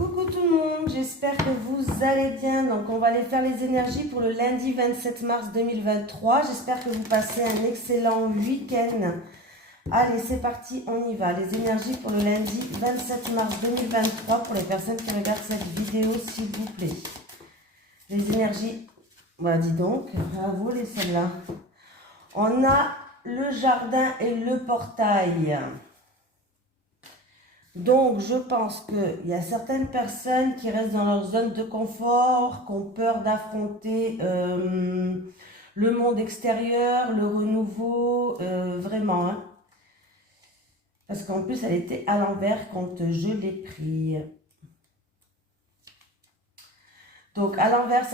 Coucou tout le monde, j'espère que vous allez bien. Donc on va aller faire les énergies pour le lundi 27 mars 2023. J'espère que vous passez un excellent week-end. Allez, c'est parti, on y va. Les énergies pour le lundi 27 mars 2023 pour les personnes qui regardent cette vidéo, s'il vous plaît. Les énergies, bah dis donc, bravo les celles-là. On a le jardin et le portail. Donc, je pense qu'il y a certaines personnes qui restent dans leur zone de confort, qui ont peur d'affronter le monde extérieur, le renouveau, vraiment. Hein. Parce qu'en plus, elle était à l'envers quand je l'ai pris. Donc, à l'envers,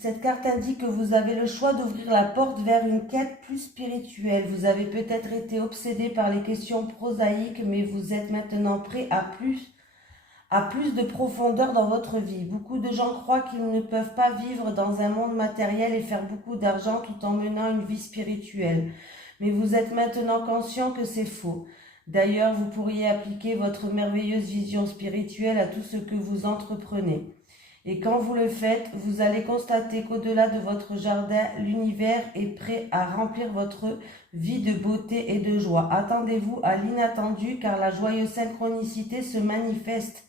cette carte indique que vous avez le choix d'ouvrir la porte vers une quête plus spirituelle. Vous avez peut-être été obsédé par les questions prosaïques, mais vous êtes maintenant prêt à plus de profondeur dans votre vie. Beaucoup de gens croient qu'ils ne peuvent pas vivre dans un monde matériel et faire beaucoup d'argent tout en menant une vie spirituelle. Mais vous êtes maintenant conscient que c'est faux. D'ailleurs, vous pourriez appliquer votre merveilleuse vision spirituelle à tout ce que vous entreprenez. Et quand vous le faites, vous allez constater qu'au-delà de votre jardin, l'univers est prêt à remplir votre vie de beauté et de joie. Attendez-vous à l'inattendu car la joyeuse synchronicité se manifeste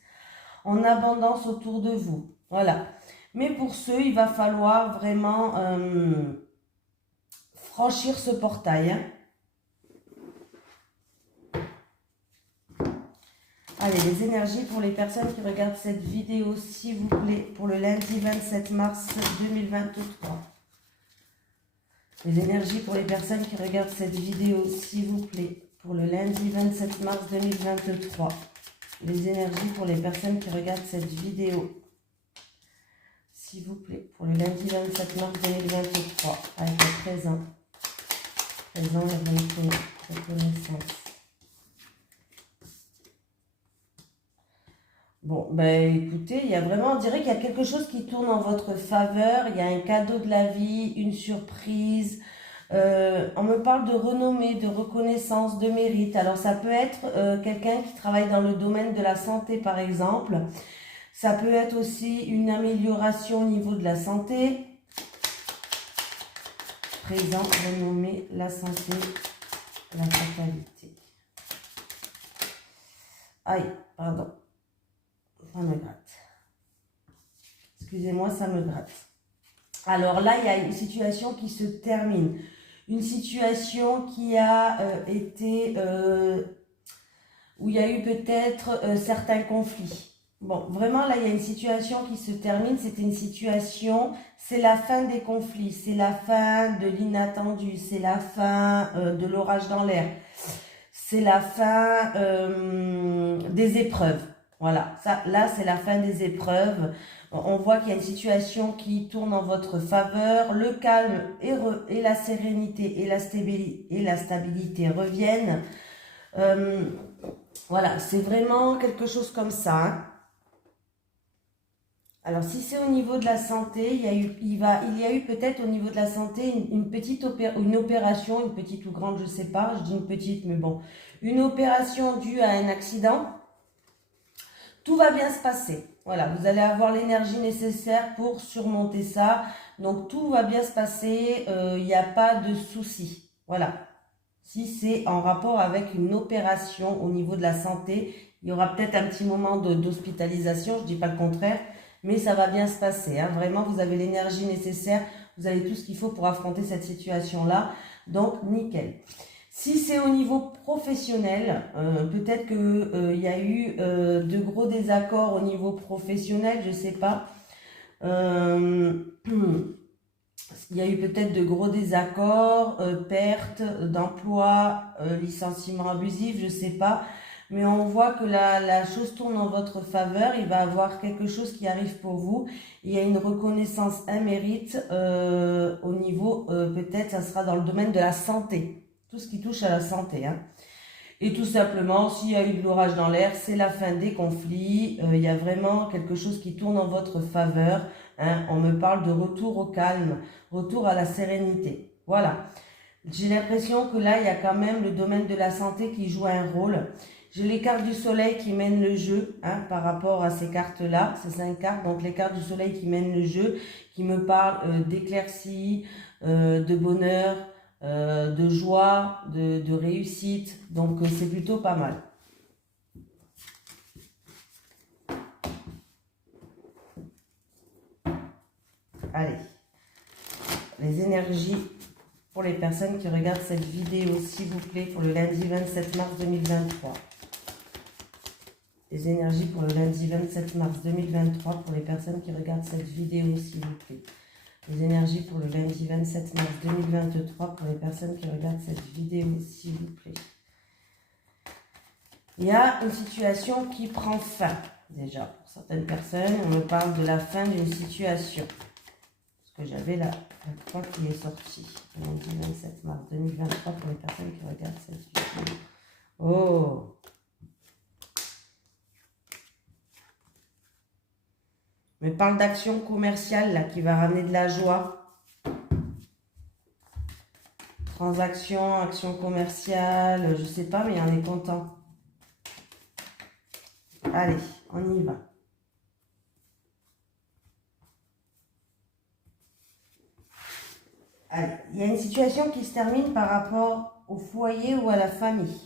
en abondance autour de vous. Voilà. Mais pour ceux, il va falloir vraiment franchir ce portail. Hein. Allez, les énergies pour les personnes qui regardent cette vidéo, s'il vous plaît, pour le lundi 27 mars 2023. Les énergies pour les personnes qui regardent cette vidéo, s'il vous plaît, pour le lundi 27 mars 2023. Les énergies pour les personnes qui regardent cette vidéo, s'il vous plaît, pour le lundi 27 mars 2023, avec le présent. Présent et reconnaissance. Bon, ben écoutez, il y a vraiment, on dirait qu'il y a quelque chose qui tourne en votre faveur. Il y a un cadeau de la vie, une surprise. On me parle de renommée, de reconnaissance, de mérite. Alors ça peut être quelqu'un qui travaille dans le domaine de la santé par exemple. Ça peut être aussi une amélioration au niveau de la santé. Présent, renommée, la santé, la fatalité. Aïe, pardon. Ça me gratte. Excusez-moi, ça me gratte. Alors là, il y a une situation qui se termine. Une situation qui a été... où il y a eu peut-être certains conflits. Bon, vraiment, là, il y a une situation qui se termine. C'était une situation... C'est la fin des conflits. C'est la fin de l'inattendu. C'est la fin de l'orage dans l'air. C'est la fin des épreuves. Voilà, ça, là, c'est la fin des épreuves. On voit qu'il y a une situation qui tourne en votre faveur. Le calme et la sérénité et la stabilité reviennent. Voilà, c'est vraiment quelque chose comme ça. Hein. Alors, si c'est au niveau de la santé, il y a eu peut-être au niveau de la santé une opération, une petite ou grande, je ne sais pas. Je dis une petite, mais bon. Une opération due à un accident. Tout va bien se passer. Voilà, vous allez avoir l'énergie nécessaire pour surmonter ça. Donc, tout va bien se passer. Il n'y a pas de souci. Voilà. Si c'est en rapport avec une opération au niveau de la santé, il y aura peut-être un petit moment d'hospitalisation. Je ne dis pas le contraire. Mais ça va bien se passer. Hein. Vraiment, vous avez l'énergie nécessaire. Vous avez tout ce qu'il faut pour affronter cette situation-là. Donc, nickel. Si c'est au niveau professionnel, peut-être qu'il y a eu de gros désaccords au niveau professionnel, je ne sais pas. Il y a eu peut-être de gros désaccords, perte d'emploi, licenciement abusif, je ne sais pas. Mais on voit que la chose tourne en votre faveur. Il va y avoir quelque chose qui arrive pour vous. Il y a une reconnaissance, un mérite au niveau, peut-être, ça sera dans le domaine de la santé. Tout ce qui touche à la santé. Hein. Et tout simplement, s'il y a eu de l'orage dans l'air, c'est la fin des conflits. Il y a vraiment quelque chose qui tourne en votre faveur. Hein. On me parle de retour au calme, retour à la sérénité. Voilà. J'ai l'impression que là, il y a quand même le domaine de la santé qui joue un rôle. J'ai les cartes du soleil qui mènent le jeu, hein, par rapport à ces cartes-là, ces 5 cartes. Donc les cartes du soleil qui mènent le jeu, qui me parlent d'éclaircie, de bonheur, de joie, de réussite. Donc c'est plutôt pas mal. Allez, les énergies pour les personnes qui regardent cette vidéo, s'il vous plaît, pour le lundi 27 mars 2023. Les énergies pour le lundi 27 mars 2023 pour les personnes qui regardent cette vidéo, s'il vous plaît. Les énergies pour le lundi 27 mars 2023 pour les personnes qui regardent cette vidéo, s'il vous plaît. Il y a une situation qui prend fin, déjà. Pour certaines personnes, on me parle de la fin d'une situation. Parce que j'avais la croix qui est sortie. Lundi 27 mars 2023 pour les personnes qui regardent cette vidéo. Oh! Me parle d'action commerciale là, qui va ramener de la joie. Transaction, action commerciale, je sais pas, mais on est content. Allez, on y va. Allez, il y a une situation qui se termine par rapport au foyer ou à la famille.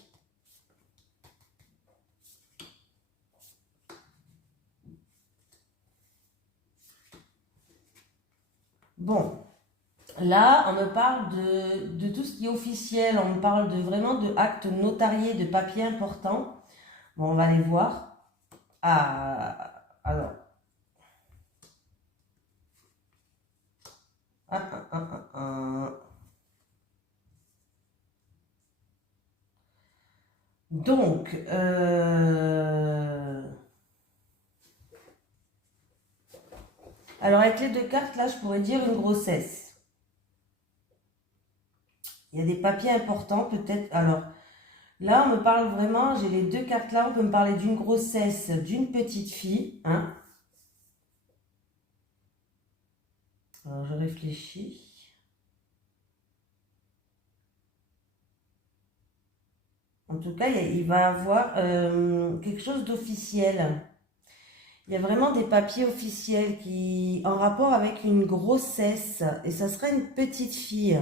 Bon, là, on me parle de tout ce qui est officiel, on me parle vraiment de actes notariés, de papiers importants. Bon, on va les voir. Ah, alors. Donc, alors avec les 2 cartes, là, je pourrais dire une grossesse. Il y a des papiers importants, peut-être. Alors, là, on me parle vraiment, j'ai les 2 cartes là, on peut me parler d'une grossesse d'une petite fille. Hein. Alors, je réfléchis. En tout cas, il va avoir quelque chose d'officiel. Il y a vraiment des papiers officiels qui en rapport avec une grossesse. Et ça serait une petite fille.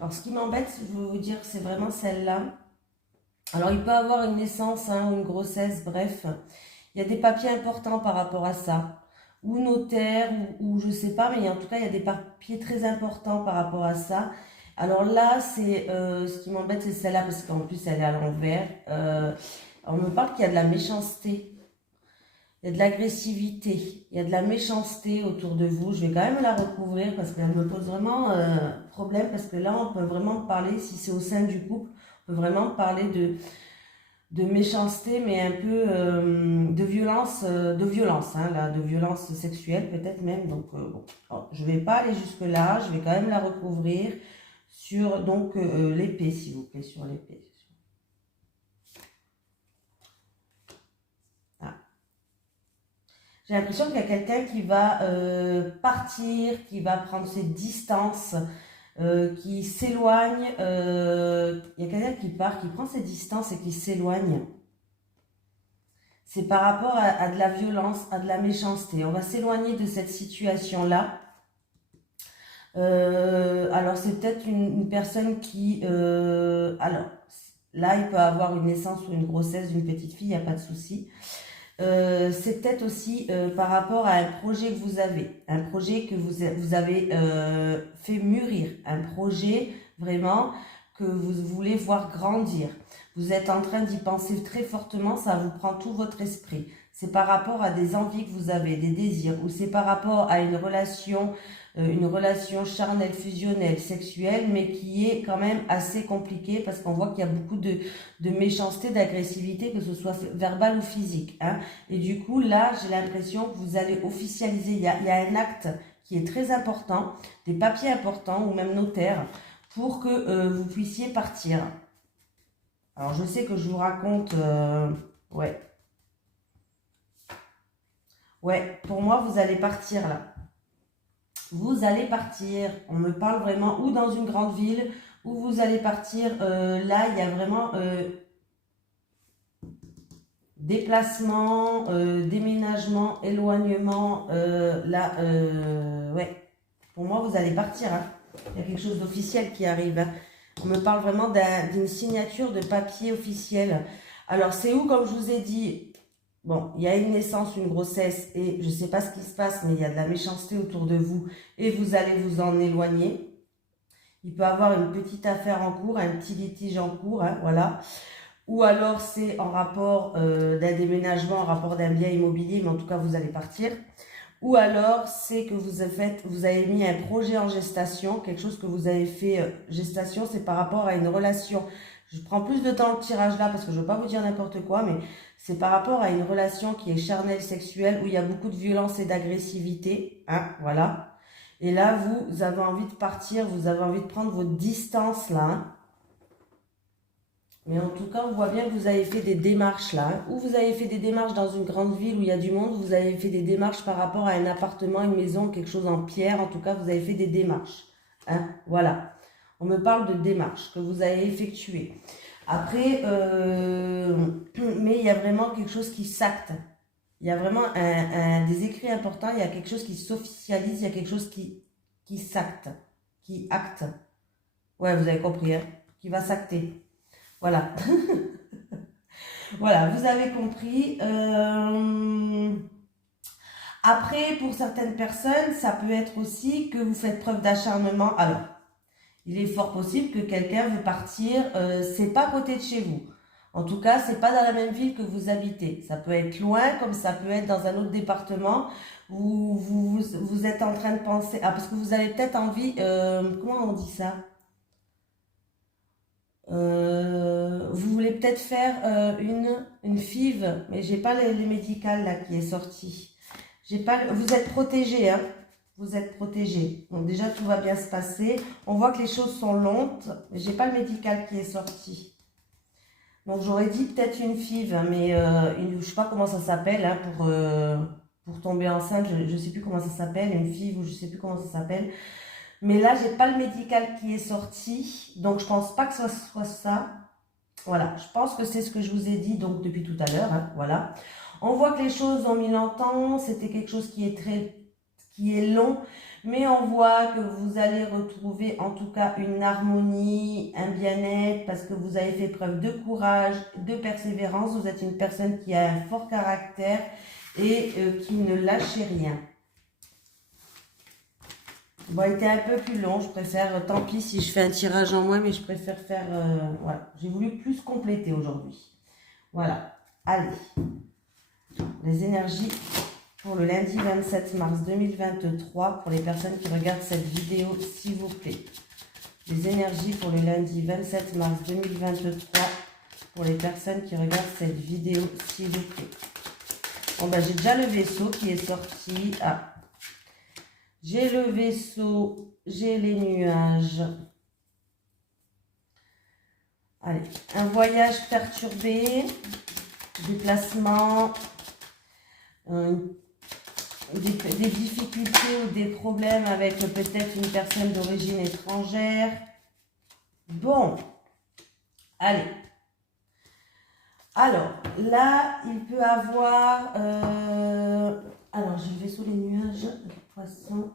Alors, ce qui m'embête, je vais vous dire, c'est vraiment celle-là. Alors, il peut avoir une naissance, hein, ou une grossesse, bref. Il y a des papiers importants par rapport à ça. Ou notaire, ou je sais pas, mais en tout cas, il y a des papiers très importants par rapport à ça. Alors là, c'est ce qui m'embête, c'est celle-là, parce qu'en plus, elle est à l'envers. On me parle qu'il y a de la méchanceté. Il y a de l'agressivité, il y a de la méchanceté autour de vous. Je vais quand même la recouvrir parce qu'elle me pose vraiment problème. Parce que là, on peut vraiment parler, si c'est au sein du couple, on peut vraiment parler de méchanceté, mais un peu de violence, hein, là, de violence sexuelle peut-être même. Donc, bon, alors, je ne vais pas aller jusque-là, je vais quand même la recouvrir sur donc l'épée, s'il vous plaît, sur l'épée. J'ai l'impression qu'il y a quelqu'un qui va partir, qui va prendre ses distances, qui s'éloigne. Il y a quelqu'un qui part, qui prend ses distances et qui s'éloigne. C'est par rapport à de la violence, à de la méchanceté. On va s'éloigner de cette situation-là. Alors, c'est peut-être une personne qui... alors, là, il peut avoir une naissance ou une grossesse d'une petite fille, il n'y a pas de souci. C'est peut-être aussi par rapport à un projet que vous avez, un projet que vous avez fait mûrir, un projet vraiment que vous voulez voir grandir. Vous êtes en train d'y penser très fortement, ça vous prend tout votre esprit. C'est par rapport à des envies que vous avez, des désirs, ou c'est par rapport à une relation charnelle, fusionnelle, sexuelle, mais qui est quand même assez compliquée parce qu'on voit qu'il y a beaucoup de méchanceté, d'agressivité, que ce soit verbal ou physique. Hein. Et du coup, là, j'ai l'impression que vous allez officialiser, il y a un acte qui est très important, des papiers importants ou même notaires, pour que vous puissiez partir. Alors, je sais que je vous raconte... ouais. Ouais, pour moi, vous allez partir là. Vous allez partir. On me parle vraiment ou dans une grande ville où vous allez partir. Là, il y a vraiment déplacement, déménagement, éloignement. Là, ouais, pour moi, vous allez partir. Hein. Il y a quelque chose d'officiel qui arrive. Hein. On me parle vraiment d'une signature de papier officiel. Alors, c'est où, comme je vous ai dit, bon, il y a une naissance, une grossesse, et je ne sais pas ce qui se passe, mais il y a de la méchanceté autour de vous, et vous allez vous en éloigner. Il peut avoir une petite affaire en cours, un petit litige en cours, hein, voilà. Ou alors, c'est en rapport d'un déménagement, en rapport d'un bien immobilier, mais en tout cas, vous allez partir. Ou alors, c'est que vous avez mis un projet en gestation, quelque chose que vous avez fait gestation, c'est par rapport à une relation. Je prends plus de temps le tirage là parce que je ne veux pas vous dire n'importe quoi, mais c'est par rapport à une relation qui est charnelle, sexuelle, où il y a beaucoup de violence et d'agressivité, hein, voilà. Et là, vous avez envie de partir, vous avez envie de prendre votre distance là, hein. Mais en tout cas, on voit bien que vous avez fait des démarches là, hein. Ou vous avez fait des démarches dans une grande ville où il y a du monde, vous avez fait des démarches par rapport à un appartement, une maison, quelque chose en pierre. En tout cas, vous avez fait des démarches, hein, voilà. On me parle de démarches que vous avez effectuées. Après, mais il y a vraiment quelque chose qui s'acte. Il y a vraiment des écrits importants, il y a quelque chose qui s'officialise, il y a quelque chose qui s'acte, qui acte. Ouais, vous avez compris, hein, qui va s'acter. Voilà. Voilà, vous avez compris. Après, pour certaines personnes, ça peut être aussi que vous faites preuve d'acharnement. Alors, il est fort possible que quelqu'un veut partir, c'est pas à côté de chez vous. En tout cas, c'est pas dans la même ville que vous habitez. Ça peut être loin, comme ça peut être dans un autre département où vous êtes en train de penser... Ah, parce que vous avez peut-être envie... comment on dit ça? Vous voulez peut-être faire une FIV, mais j'ai pas les médicales là qui est sorti. J'ai pas, vous êtes protégé, hein. Vous êtes protégé. Donc déjà tout va bien se passer. On voit que les choses sont lentes, mais j'ai pas le médical qui est sorti. Donc j'aurais dit peut-être une FIV, mais je sais pas comment ça s'appelle, hein, pour tomber enceinte. Je sais plus comment ça s'appelle, une FIV ou je sais plus comment ça s'appelle. Mais là, j'ai pas le médical qui est sorti, donc je pense pas que ce soit ça. Voilà, je pense que c'est ce que je vous ai dit donc depuis tout à l'heure, hein, voilà. On voit que les choses ont mis longtemps, c'était quelque chose qui est long, mais on voit que vous allez retrouver en tout cas une harmonie, un bien-être, parce que vous avez fait preuve de courage, de persévérance. Vous êtes une personne qui a un fort caractère et qui ne lâche rien. Bon, il était un peu plus long, je préfère, tant pis si je fais un tirage en moins, mais je préfère faire, voilà, j'ai voulu plus compléter aujourd'hui. Voilà, allez, les énergies pour le lundi 27 mars 2023, pour les personnes qui regardent cette vidéo, s'il vous plaît. Les énergies pour le lundi 27 mars 2023, pour les personnes qui regardent cette vidéo, s'il vous plaît. Bon, ben, j'ai déjà le vaisseau qui est sorti, ah. J'ai le vaisseau, j'ai les nuages. Allez, un voyage perturbé, déplacement, des difficultés ou des problèmes avec peut-être une personne d'origine étrangère. Bon, allez. Alors, là, il peut avoir... alors, j'ai le vaisseau, les nuages... Poisson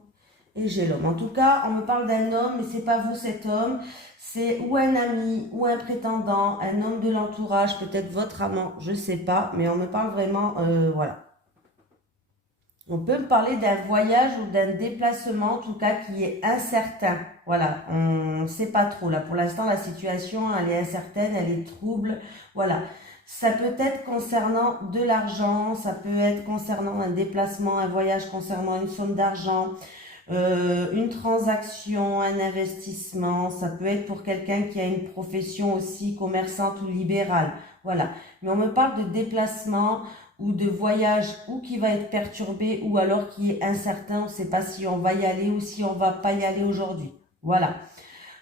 et j'ai l'homme. En tout cas, on me parle d'un homme, mais c'est pas vous cet homme. C'est ou un ami, ou un prétendant, un homme de l'entourage, peut-être votre amant, je sais pas. Mais on me parle vraiment, voilà. On peut me parler d'un voyage ou d'un déplacement, en tout cas, qui est incertain. Voilà, on ne sait pas trop. Là, pour l'instant, la situation, elle est incertaine, elle est trouble. Voilà. Ça peut être concernant de l'argent, ça peut être concernant un déplacement, un voyage concernant une somme d'argent, une transaction, un investissement. Ça peut être pour quelqu'un qui a une profession aussi commerçante ou libérale. Voilà. Mais on me parle de déplacement ou de voyage ou qui va être perturbé ou alors qui est incertain. On ne sait pas si on va y aller ou si on va pas y aller aujourd'hui. Voilà.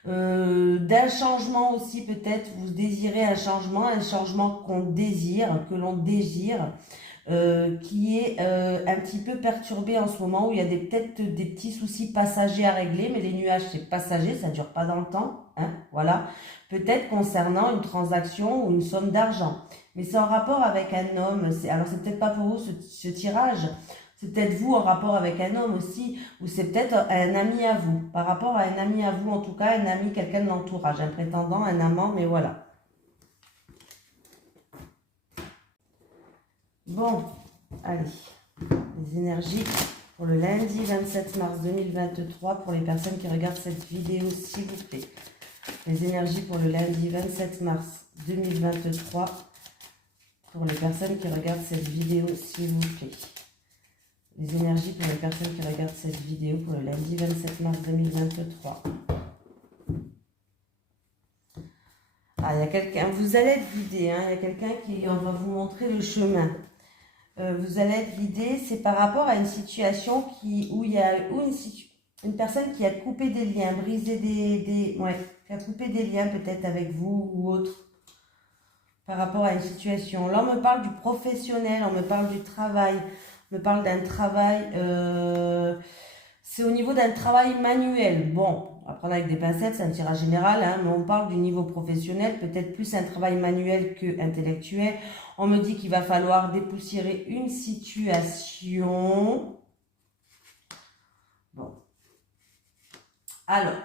D'un changement aussi, peut-être vous désirez un changement qu'on désire, que l'on désire. qui est un petit peu perturbé en ce moment, où il y a peut-être des petits soucis passagers à régler, mais les nuages c'est passager, ça dure pas dans le temps, hein, voilà. Peut-être concernant une transaction ou une somme d'argent, mais c'est en rapport avec un homme. Alors c'est peut-être pas pour vous ce tirage, c'est peut-être vous en rapport avec un homme aussi, ou c'est peut-être un ami à vous, par rapport à un ami à vous, en tout cas un ami, quelqu'un de l'entourage, un prétendant, un amant, mais voilà. Bon, allez, les énergies pour le lundi 27 mars 2023 pour les personnes qui regardent cette vidéo, s'il vous plaît. Les énergies pour le lundi 27 mars 2023 pour les personnes qui regardent cette vidéo, s'il vous plaît. Les énergies pour les personnes qui regardent cette vidéo pour le lundi 27 mars 2023. Ah, il y a quelqu'un, vous allez être guidé, hein, il y a quelqu'un qui va vous montrer le chemin. Vous allez être guidé, c'est par rapport à une situation où il y a une personne qui a coupé des liens, brisé qui a coupé des liens peut-être avec vous ou autre, par rapport à une situation. Là, on me parle du professionnel, on me parle du travail, on me parle d'un travail, c'est au niveau d'un travail manuel. Bon, à prendre avec des pincettes, c'est un tirage général, hein, mais on parle du niveau professionnel, peut-être plus un travail manuel que intellectuel. On me dit qu'il va falloir dépoussiérer une situation. Bon. Alors,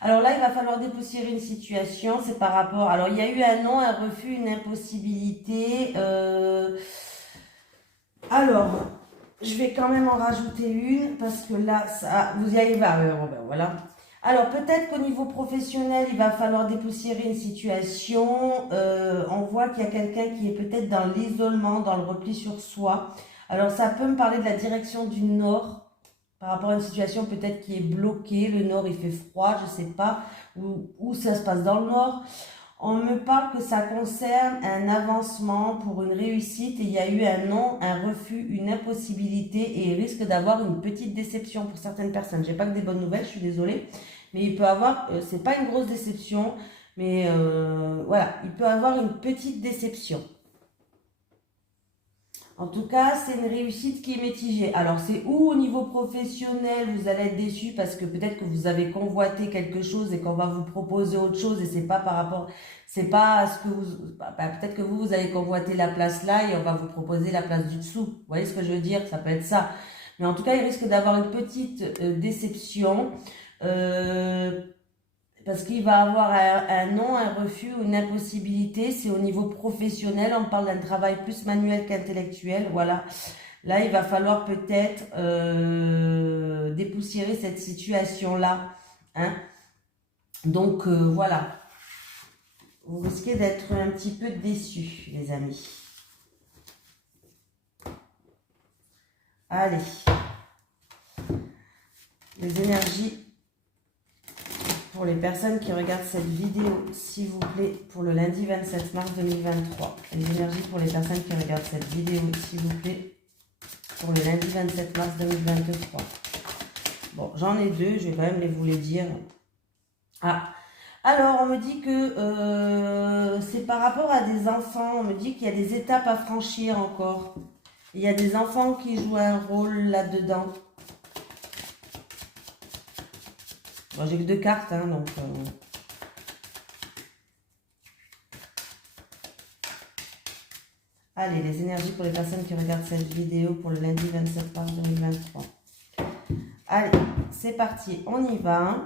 alors là, il va falloir dépoussiérer une situation, c'est par rapport... Alors, il y a eu un non, un refus, une impossibilité. Alors, je vais quand même en rajouter une, parce que là, ça, vous y arrivez à... voilà. Alors, peut-être qu'au niveau professionnel, il va falloir dépoussiérer une situation. On voit qu'il y a quelqu'un qui est peut-être dans l'isolement, dans le repli sur soi. Alors, ça peut me parler de la direction du nord, par rapport à une situation peut-être qui est bloquée. Le nord, il fait froid, je sais pas où ça se passe dans le nord. On me parle que ça concerne un avancement pour une réussite, et il y a eu un non, un refus, une impossibilité, et il risque d'avoir une petite déception pour certaines personnes. J'ai pas que des bonnes nouvelles, je suis désolée, mais il peut avoir, c'est pas une grosse déception, mais voilà, il peut avoir une petite déception. En tout cas, c'est une réussite qui est mitigée. Alors, c'est où au niveau professionnel, vous allez être déçu parce que peut-être que vous avez convoité quelque chose et qu'on va vous proposer autre chose, et c'est pas par rapport, c'est pas à ce que vous, peut-être que vous avez convoité la place là et on va vous proposer la place du dessous. Vous voyez ce que je veux dire? Ça peut être ça. Mais en tout cas, il risque d'avoir une petite déception. Parce qu'il va avoir un non, un refus ou une impossibilité. C'est au niveau professionnel, on parle d'un travail plus manuel qu'intellectuel, voilà. Là, il va falloir peut-être dépoussiérer cette situation-là, hein. Donc, voilà. Vous risquez d'être un petit peu déçus, les amis. Allez. Les énergies pour les personnes qui regardent cette vidéo, s'il vous plaît, pour le lundi 27 mars 2023. Les énergies pour les personnes qui regardent cette vidéo, s'il vous plaît, pour le lundi 27 mars 2023. Bon, j'en ai deux, je vais quand même vous les dire. Ah, alors on me dit que c'est par rapport à des enfants, on me dit qu'il y a des étapes à franchir encore. Il y a des enfants qui jouent un rôle là-dedans. Bon, j'ai que deux cartes, hein, donc... Allez, les énergies pour les personnes qui regardent cette vidéo pour le lundi 27 mars 2023. Allez, c'est parti, on y va.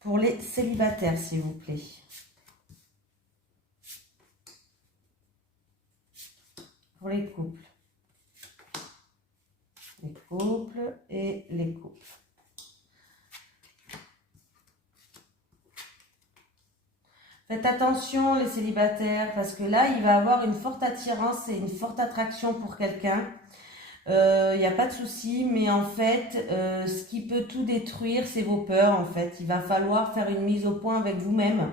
Pour les célibataires, s'il vous plaît. Pour les couples. Les couples et les couples. Faites attention les célibataires, parce que là, il va avoir une forte attirance et une forte attraction pour quelqu'un. Il n'y a pas de souci, mais en fait, ce qui peut tout détruire, c'est vos peurs, en fait. Il va falloir faire une mise au point avec vous-même.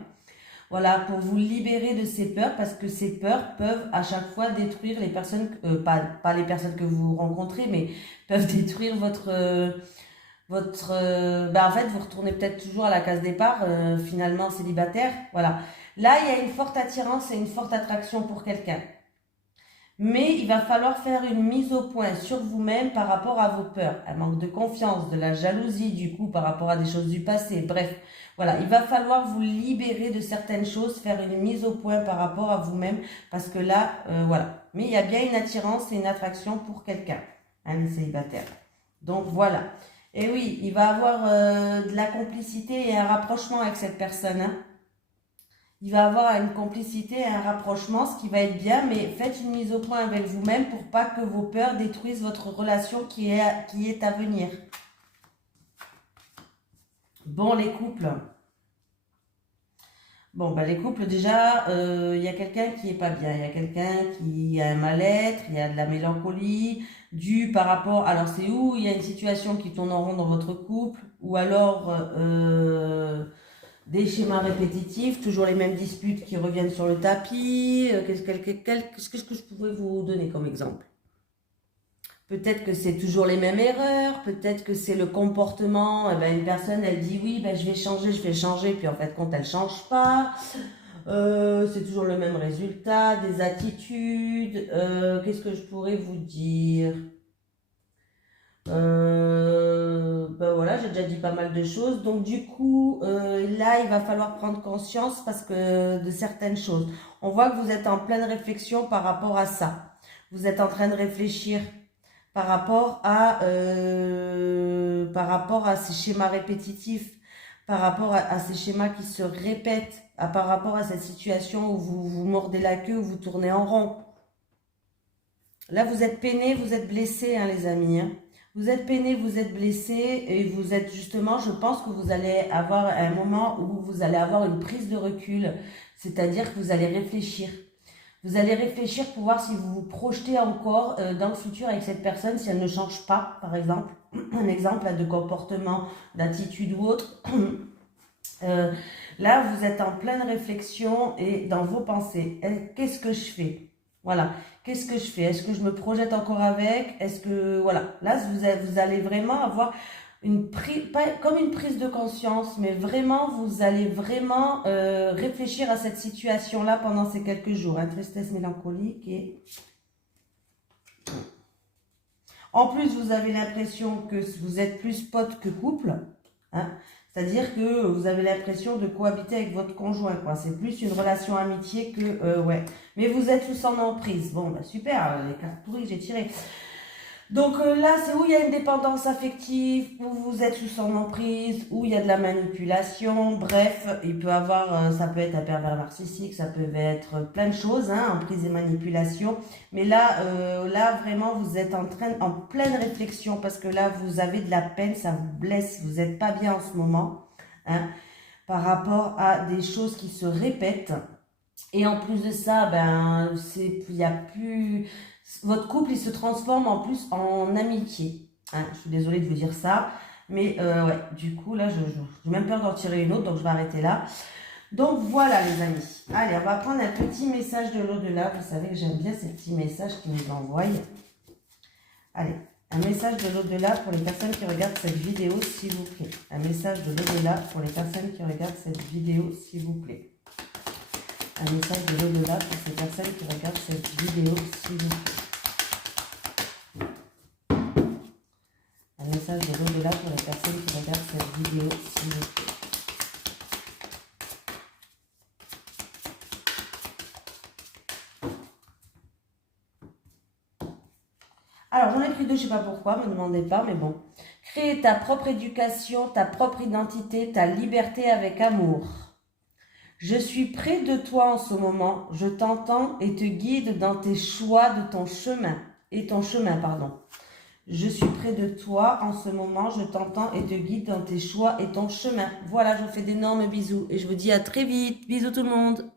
Voilà, pour vous libérer de ces peurs, parce que ces peurs peuvent à chaque fois détruire les personnes, pas les personnes que vous rencontrez, mais peuvent détruire en fait, vous retournez peut-être toujours à la case départ, finalement célibataire, voilà. Là, il y a une forte attirance et une forte attraction pour quelqu'un. Mais il va falloir faire une mise au point sur vous-même par rapport à vos peurs. Un manque de confiance, de la jalousie du coup par rapport à des choses du passé. Bref, voilà, il va falloir vous libérer de certaines choses, faire une mise au point par rapport à vous-même parce que là, voilà. Mais il y a bien une attirance et une attraction pour quelqu'un, hein, les célibataires. Donc voilà. Et oui, il va avoir de la complicité et un rapprochement avec cette personne, hein. Il va avoir une complicité, un rapprochement, ce qui va être bien, mais faites une mise au point avec vous-même pour pas que vos peurs détruisent votre relation qui est à venir. Bon, les couples. Bon, bah, les couples, déjà, il y a quelqu'un qui est pas bien. Il y a quelqu'un qui a un mal-être, il y a de la mélancolie, due par rapport... Alors, c'est où il y a une situation qui tourne en rond dans votre couple, ou alors... des schémas répétitifs, toujours les mêmes disputes qui reviennent sur le tapis. Qu'est-ce que je pourrais vous donner comme exemple? Peut-être que c'est toujours les mêmes erreurs, peut-être que c'est le comportement. Eh ben, une personne, elle dit oui, ben, je vais changer, puis en fait, quand elle change pas, c'est toujours le même résultat, des attitudes. Qu'est-ce que je pourrais vous dire? Ben voilà, j'ai déjà dit pas mal de choses. Donc du coup, là, il va falloir prendre conscience parce que de certaines choses. On voit que vous êtes en pleine réflexion par rapport à ça. Vous êtes en train de réfléchir par rapport à ces schémas répétitifs, par rapport à ces schémas qui se répètent, par rapport à cette situation où vous vous mordez la queue, où vous tournez en rond. Là, vous êtes peiné, vous êtes blessé, hein, les amis, hein. Vous êtes peiné, vous êtes blessé et vous êtes justement, je pense que vous allez avoir un moment où vous allez avoir une prise de recul, c'est-à-dire que vous allez réfléchir. Vous allez réfléchir pour voir si vous vous projetez encore dans le futur avec cette personne, si elle ne change pas, par exemple. Un exemple là, de comportement, d'attitude ou autre. Là, vous êtes en pleine réflexion et dans vos pensées. Qu'est-ce que je fais? Voilà. Qu'est-ce que je fais? Est-ce que je me projette encore avec? Est-ce que... Voilà. Là, vous allez vraiment avoir une prise, pas comme une prise de conscience, mais vraiment, vous allez vraiment réfléchir à cette situation-là pendant ces quelques jours. Hein. Tristesse mélancolique et... En plus, vous avez l'impression que vous êtes plus pote que couple. Hein. C'est-à-dire que vous avez l'impression de cohabiter avec votre conjoint, quoi. C'est plus une relation amitié que... ouais. Mais vous êtes sous son emprise. Bon, bah super, les cartes pourries que j'ai tirées. Donc là, c'est où il y a une dépendance affective, où vous êtes sous son emprise, où il y a de la manipulation. Bref, il peut avoir, ça peut être un pervers narcissique, ça peut être plein de choses, hein, emprise et manipulation. Mais là, vraiment, vous êtes en pleine réflexion parce que là, vous avez de la peine, ça vous blesse, vous n'êtes pas bien en ce moment, hein, par rapport à des choses qui se répètent. Et en plus de ça, ben, il y a plus... Votre couple, il se transforme en plus en amitié. Hein, je suis désolée de vous dire ça. Mais ouais, du coup, là, j'ai même peur d'en tirer une autre, donc je vais arrêter là. Donc voilà, les amis. Allez, on va prendre un petit message de l'au-delà. Vous savez que j'aime bien ces petits messages qu'ils nous envoient. Allez, un message de l'au-delà pour les personnes qui regardent cette vidéo, s'il vous plaît. Un message de l'au-delà pour les personnes qui regardent cette vidéo, s'il vous plaît. Un message de l'au-delà pour ces personnes qui regardent cette vidéo, s'il vous plaît. Un message de l'au-delà pour les personnes qui regardent cette vidéo, s'il vous plaît. Alors, j'en ai pris deux, je ne sais pas pourquoi, ne me demandez pas, mais bon. Créer ta propre éducation, ta propre identité, ta liberté avec amour. Je suis près de toi en ce moment, je t'entends et te guide dans tes choix de ton chemin, pardon. Je suis près de toi en ce moment, je t'entends et te guide dans tes choix et ton chemin. Voilà, je vous fais d'énormes bisous et je vous dis à très vite. Bisous tout le monde.